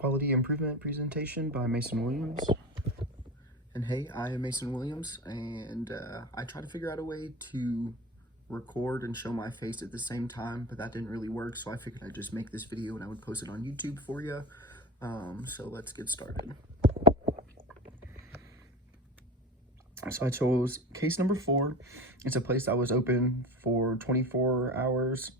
Quality Improvement presentation by Mason Williams. And hey, I am Mason Williams, and I tried to figure out a way to record and show my face at the same time, but that didn't really work, so I figured I'd just make this video and I would post it on YouTube for you. So let's get started. So I chose case number 4. It's a place that was open for 24 hours,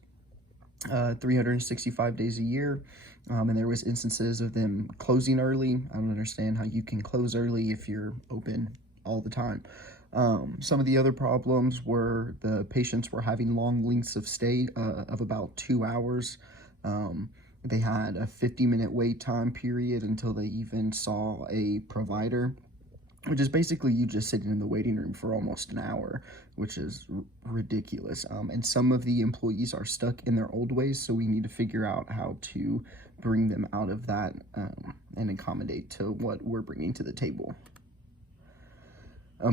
365 days a year, and there was instances of them closing early. I don't understand how you can close early if you're open all the time. Some of the other problems were the patients were having long lengths of stay of about 2 hours. They had a 50-minute wait time period until they even saw a provider, which is basically you just sitting in the waiting room for almost an hour, which is ridiculous. And some of the employees are stuck in their old ways, so we need to figure out how to bring them out of that and accommodate to what we're bringing to the table.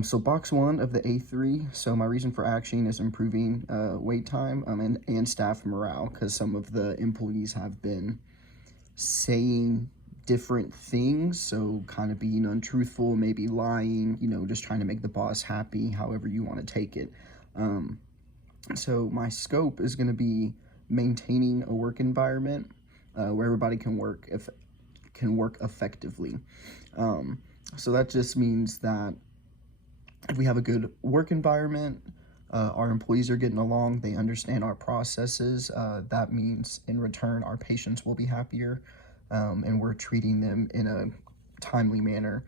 So box 1 of the A3, so my reason for action is improving wait time and staff morale, because some of the employees have been saying different things, so kind of being untruthful, maybe lying, just trying to make the boss happy, however you want to take it. So my scope is going to be maintaining a work environment where everybody can work effectively. So that just means that if we have a good work environment, our employees are getting along, they understand our processes, that means in return our patients will be happier, and we're treating them in a timely manner.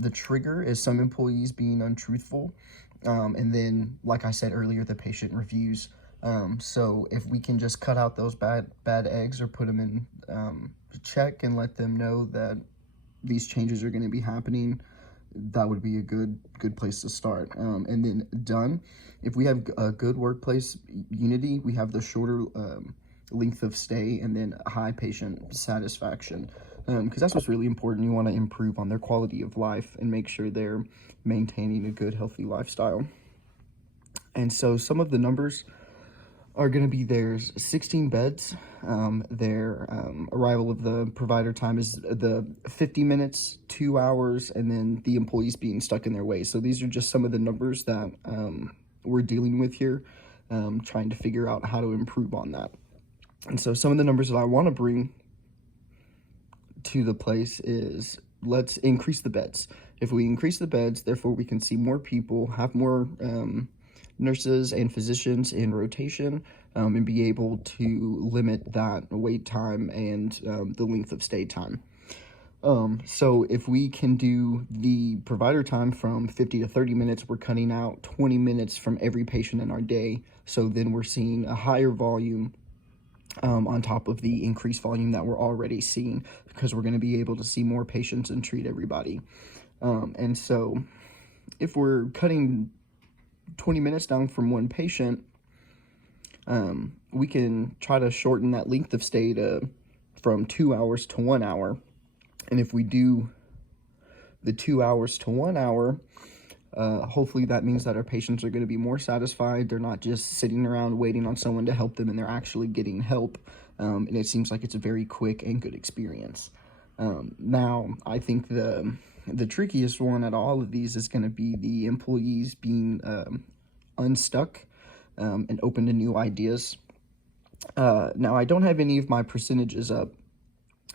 The trigger is some employees being untruthful, and then, like I said earlier, the patient reviews. So if we can just cut out those bad eggs or put them in check and let them know that these changes are going to be happening, that would be a good place to start. And then done. If we have a good workplace unity, we have the shorter length of stay and then high patient satisfaction, because that's what's really important. You want to improve on their quality of life and make sure they're maintaining a good, healthy lifestyle. And so some of the numbers are going to be there's 16 beds. Their arrival of the provider time is the 50 minutes, 2 hours, and then the employees being stuck in their ways. So these are just some of the numbers that we're dealing with here, trying to figure out how to improve on that. And so some of the numbers that I want to bring to the place is, let's increase the beds. If we increase the beds, therefore we can see more people, have more nurses and physicians in rotation, and be able to limit that wait time and the length of stay time. So if we can do the provider time from 50 to 30 minutes, we're cutting out 20 minutes from every patient in our day. So then we're seeing a higher volume on top of the increased volume that we're already seeing, because we're going to be able to see more patients and treat everybody. And so if we're cutting 20 minutes down from one patient, we can try to shorten that length of stay from 2 hours to 1 hour. And if we do the 2 hours to 1 hour, hopefully that means that our patients are going to be more satisfied. They're not just sitting around waiting on someone to help them, and they're actually getting help. And it seems like it's a very quick and good experience. Now, I think the trickiest one at all of these is going to be the employees being unstuck and open to new ideas. Now, I don't have any of my percentages up,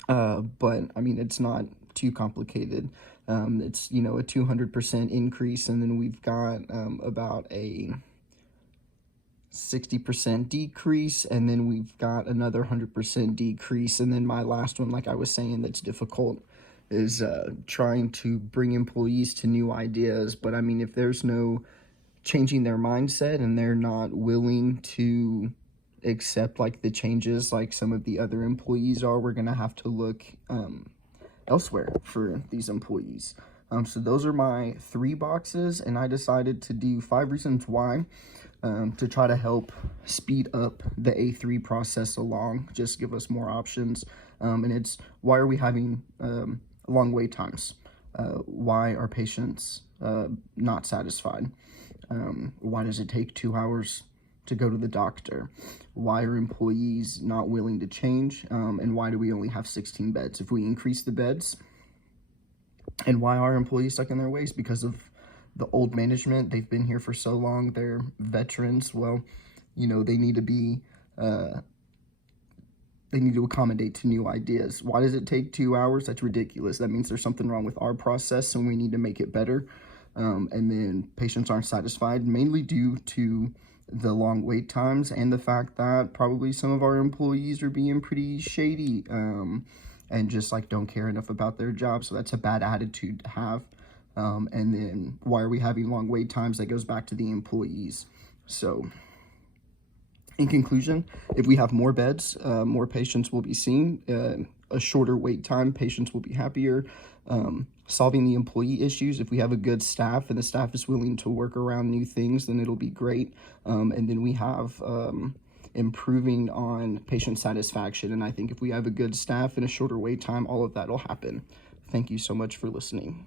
but I mean, it's not too complicated. It's, a 200% increase, and then we've got about a 60% decrease, and then we've got another 100% decrease. And then my last one, like I was saying, that's difficult, is trying to bring employees to new ideas. But I mean, if there's no changing their mindset and they're not willing to accept like the changes like some of the other employees are, we're gonna have to look elsewhere for these employees. So those are my 3 boxes, and I decided to do 5 reasons why, to try to help speed up the A3 process along, just give us more options. And it's, why are we having long wait times? Why are patients not satisfied? Why does it take 2 hours to go to the doctor? Why are employees not willing to change? And why do we only have 16 beds? If we increase the beds, and why are employees stuck in their ways? Because of the old management. They've been here for so long. They're veterans. Well, you know, they need to be, they need to accommodate to new ideas. Why does it take 2 hours? That's ridiculous. That means there's something wrong with our process and we need to make it better. And then patients aren't satisfied, mainly due to the long wait times and the fact that probably some of our employees are being pretty shady and just like don't care enough about their job. So that's a bad attitude to have. And then why are we having long wait times? That goes back to the employees. So in conclusion, if we have more beds, more patients will be seen, a shorter wait time, patients will be happier, solving the employee issues. If we have a good staff and the staff is willing to work around new things, then it'll be great. And then we have improving on patient satisfaction. And I think if we have a good staff and a shorter wait time, all of that will happen. Thank you so much for listening.